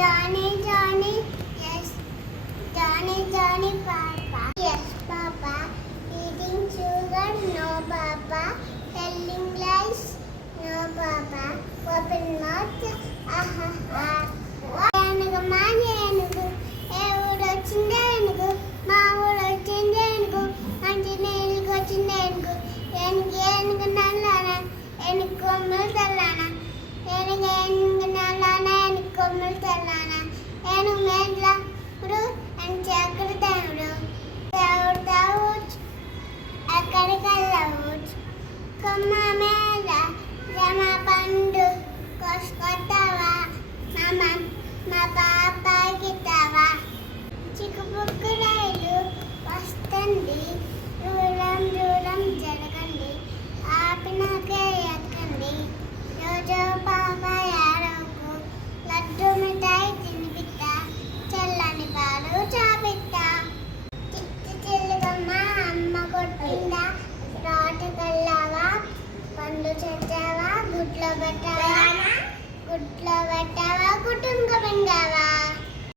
Johnny, Johnny, yes. Johnny, Johnny, Papa. Yes, Papa. Eating sugar, no, Papa. Telling lies, no, Papa. Open mouth, ah, ah. ఏనుగు మాది ఏనుగు ఏ ఊరు వచ్చింది ఏనుగు మా ఊరు వచ్చింది ఏనుగు మంచి నీళ్ళకి వచ్చింది ఏనుగు ఏనుగు ఏనుగు నల్లన ఏనుగు కొమ్ములు తెల్లన ఏనుగు ఏనుగు నల్లన ఏనుగు కొమ్ములు తెల్లన ఏనుగు మేడ్లప్పుడు అని ఎక్కడ దేవుడు దేవుడు తావచ్చు ఎక్కడికి వెళ్ళవచ్చు కొమ్మ మీద జమ పండు కోసుకొస్తావా మా పాపాకి తావా చిక్కుపుక్కు రైలు వస్తుంది దూరం దూరం జరగండి ఆపినాకే ఎక్కండి రోజు పాప ఏడవకు లడ్డు మిఠాయి తినిపిట్ట చల్లని పాలు చాపిట్ట చిట్టు చిల్లుగమ్మ అమ్మ కొట్టిందా తోటకెళ్ళావా పండు చెచ్చావా గుడ్లో పెట్టావా గుడ్లో పెట్ట